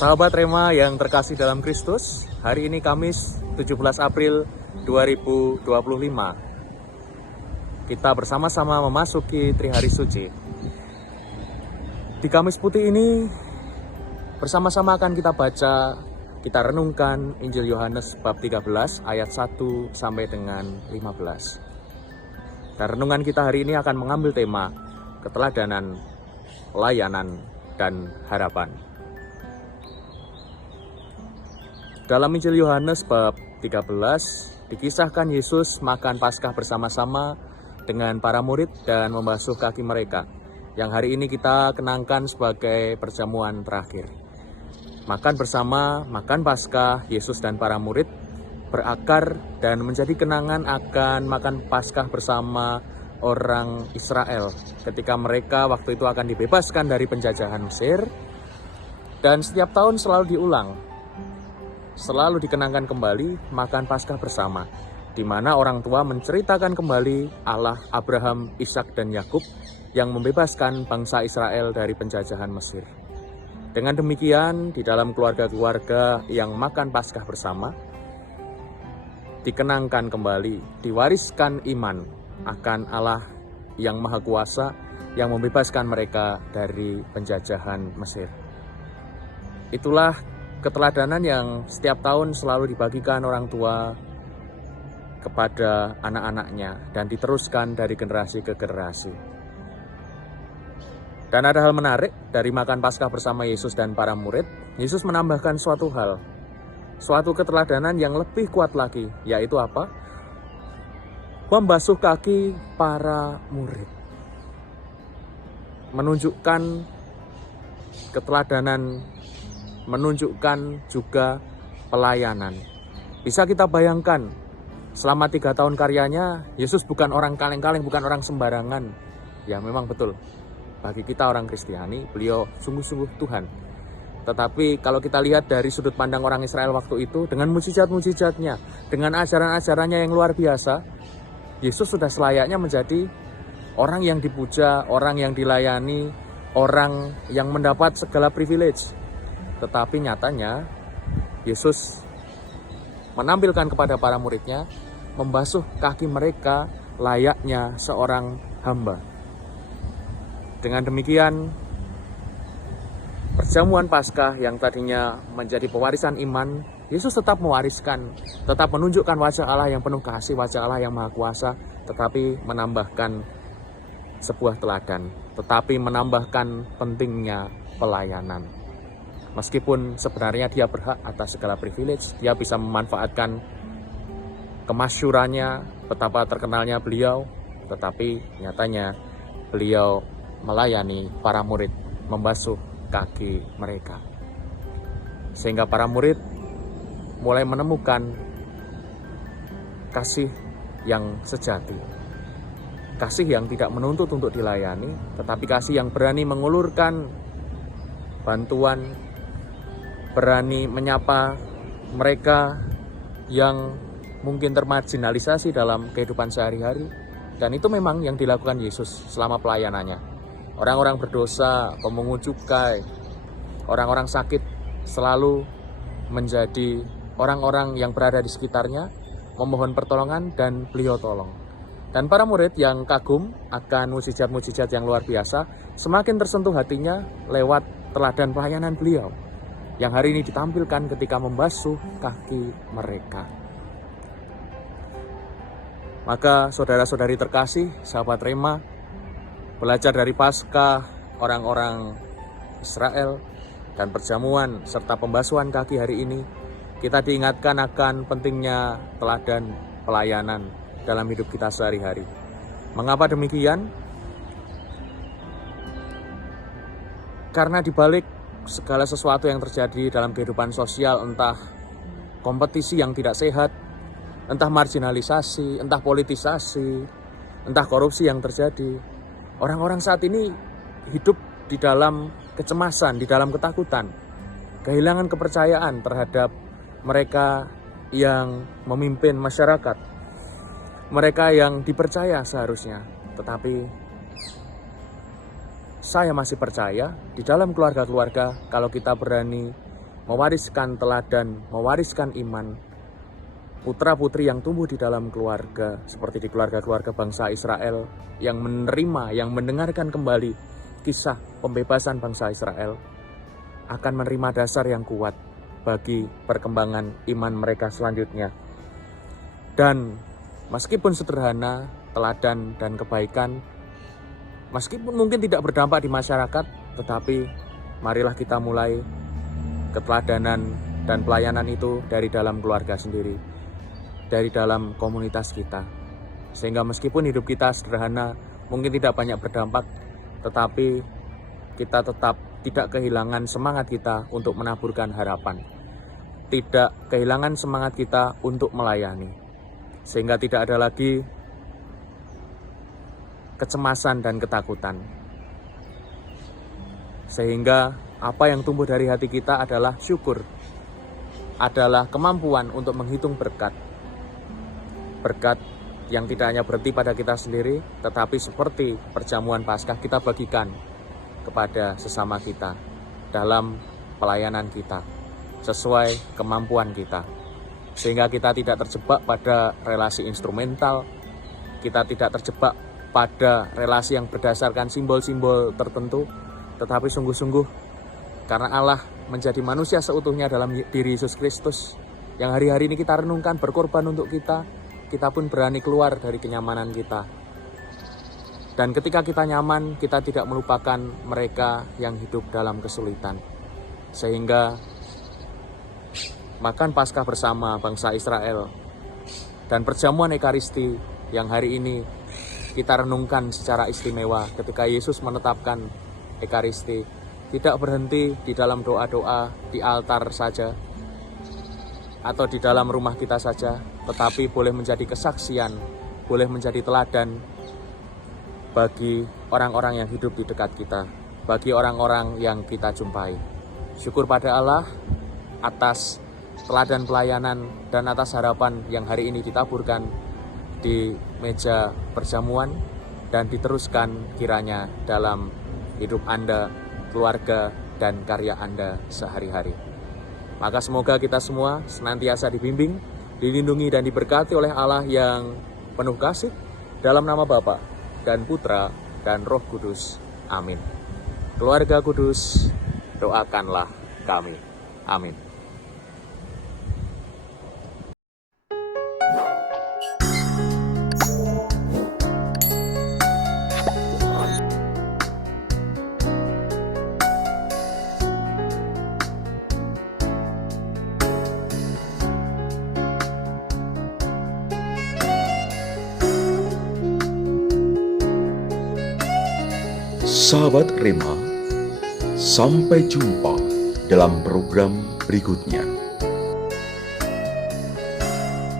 Sahabat Rema yang terkasih dalam Kristus, hari ini Kamis 17 April 2025. Kita bersama-sama memasuki Trihari Suci. Di Kamis Putih ini, bersama-sama akan kita baca, kita renungkan Injil Yohanes bab 13 ayat 1 sampai dengan 15. Dan renungan kita hari ini akan mengambil tema keteladanan, pelayanan, dan harapan. Dalam Injil Yohanes bab 13, dikisahkan Yesus makan Paskah bersama-sama dengan para murid dan membasuh kaki mereka, yang hari ini kita kenangkan sebagai perjamuan terakhir. Makan bersama, makan Paskah Yesus dan para murid berakar dan menjadi kenangan akan makan Paskah bersama orang Israel ketika mereka waktu itu akan dibebaskan dari penjajahan Mesir, dan setiap tahun selalu diulang. Selalu dikenangkan kembali makan Paskah bersama, di mana orang tua menceritakan kembali Allah Abraham, Ishak, dan Yakub yang membebaskan bangsa Israel dari penjajahan Mesir. Dengan demikian, di dalam keluarga-keluarga yang makan Paskah bersama, dikenangkan kembali, diwariskan iman akan Allah yang Maha Kuasa yang membebaskan mereka dari penjajahan Mesir. Itulah keteladanan yang setiap tahun selalu dibagikan orang tua kepada anak-anaknya dan diteruskan dari generasi ke generasi. Dan ada hal menarik dari makan Paskah bersama Yesus dan para murid. Yesus menambahkan suatu hal, suatu keteladanan yang lebih kuat lagi, yaitu apa? Membasuh kaki para murid. Menunjukkan keteladanan, menunjukkan juga pelayanan. Bisa kita bayangkan, selama 3 tahun karyanya, Yesus bukan orang kaleng-kaleng, bukan orang sembarangan. Ya memang betul, bagi kita orang Kristiani, beliau sungguh-sungguh Tuhan. Tetapi kalau kita lihat dari sudut pandang orang Israel waktu itu, dengan mujizat-mujizatnya, dengan ajaran-ajarannya yang luar biasa, Yesus sudah selayaknya menjadi orang yang dipuja, orang yang dilayani, orang yang mendapat segala privilege. Tetapi nyatanya, Yesus menampilkan kepada para muridnya, membasuh kaki mereka layaknya seorang hamba. Dengan demikian, perjamuan Paskah yang tadinya menjadi pewarisan iman, Yesus tetap mewariskan, tetap menunjukkan wajah Allah yang penuh kasih, wajah Allah yang Maha Kuasa, tetapi menambahkan sebuah teladan, tetapi menambahkan pentingnya pelayanan. Meskipun sebenarnya dia berhak atas segala privilege, dia bisa memanfaatkan kemasyurannya, betapa terkenalnya beliau, tetapi nyatanya beliau melayani para murid, membasuh kaki mereka. Sehingga para murid mulai menemukan kasih yang sejati. Kasih yang tidak menuntut untuk dilayani, tetapi kasih yang berani mengulurkan bantuan, berani menyapa mereka yang mungkin termarginalisasi dalam kehidupan sehari-hari. Dan itu memang yang dilakukan Yesus selama pelayanannya. Orang-orang berdosa, pemungut cukai, orang-orang sakit selalu menjadi orang-orang yang berada di sekitarnya, memohon pertolongan dan beliau tolong. Dan para murid yang kagum akan mujizat-mujizat yang luar biasa, semakin tersentuh hatinya lewat teladan pelayanan beliau, yang hari ini ditampilkan ketika membasuh kaki mereka. Maka saudara-saudari terkasih, sahabat Rema, belajar dari Paskah orang-orang Israel dan perjamuan serta pembasuhan kaki hari ini, kita diingatkan akan pentingnya teladan pelayanan dalam hidup kita sehari-hari. Mengapa demikian? Karena dibalik segala sesuatu yang terjadi dalam kehidupan sosial, entah kompetisi yang tidak sehat, entah marginalisasi, entah politisasi, entah korupsi yang terjadi, orang-orang saat ini hidup di dalam kecemasan, di dalam ketakutan, kehilangan kepercayaan terhadap mereka yang memimpin masyarakat, mereka yang dipercaya seharusnya. Tetapi saya masih percaya di dalam keluarga-keluarga, kalau kita berani mewariskan teladan, mewariskan iman, putra-putri yang tumbuh di dalam keluarga, seperti di keluarga-keluarga bangsa Israel, yang menerima, yang mendengarkan kembali kisah pembebasan bangsa Israel, akan menerima dasar yang kuat bagi perkembangan iman mereka selanjutnya. Dan meskipun sederhana, teladan dan kebaikan, meskipun mungkin tidak berdampak di masyarakat, tetapi marilah kita mulai keteladanan dan pelayanan itu dari dalam keluarga sendiri, dari dalam komunitas kita. Sehingga meskipun hidup kita sederhana, mungkin tidak banyak berdampak, tetapi kita tetap tidak kehilangan semangat kita untuk menaburkan harapan, tidak kehilangan semangat kita untuk melayani, sehingga tidak ada lagi kecemasan dan ketakutan. Sehingga apa yang tumbuh dari hati kita adalah syukur, adalah kemampuan untuk menghitung berkat. Berkat yang tidak hanya berhenti pada kita sendiri, tetapi seperti perjamuan Paskah kita bagikan kepada sesama kita dalam pelayanan kita, sesuai kemampuan kita. Sehingga kita tidak terjebak pada relasi instrumental, kita tidak terjebak pada relasi yang berdasarkan simbol-simbol tertentu, tetapi sungguh-sungguh karena Allah menjadi manusia seutuhnya dalam diri Yesus Kristus, yang hari-hari ini kita renungkan berkorban untuk kita pun berani keluar dari kenyamanan kita. Dan ketika kita nyaman, kita tidak melupakan mereka yang hidup dalam kesulitan. Sehingga makan Paskah bersama bangsa Israel dan perjamuan Ekaristi yang hari ini kita renungkan secara istimewa ketika Yesus menetapkan Ekaristi, tidak berhenti di dalam doa-doa di altar saja atau di dalam rumah kita saja, tetapi boleh menjadi kesaksian, boleh menjadi teladan bagi orang-orang yang hidup di dekat kita, bagi orang-orang yang kita jumpai. Syukur pada Allah atas teladan pelayanan dan atas harapan yang hari ini ditaburkan di meja perjamuan dan diteruskan kiranya dalam hidup Anda, keluarga, dan karya Anda sehari-hari. Maka semoga kita semua senantiasa dibimbing, dilindungi, dan diberkati oleh Allah yang penuh kasih, dalam nama Bapa dan Putra dan Roh Kudus. Amin. Keluarga kudus, doakanlah kami. Amin. Sahabat Rema, sampai jumpa dalam program berikutnya.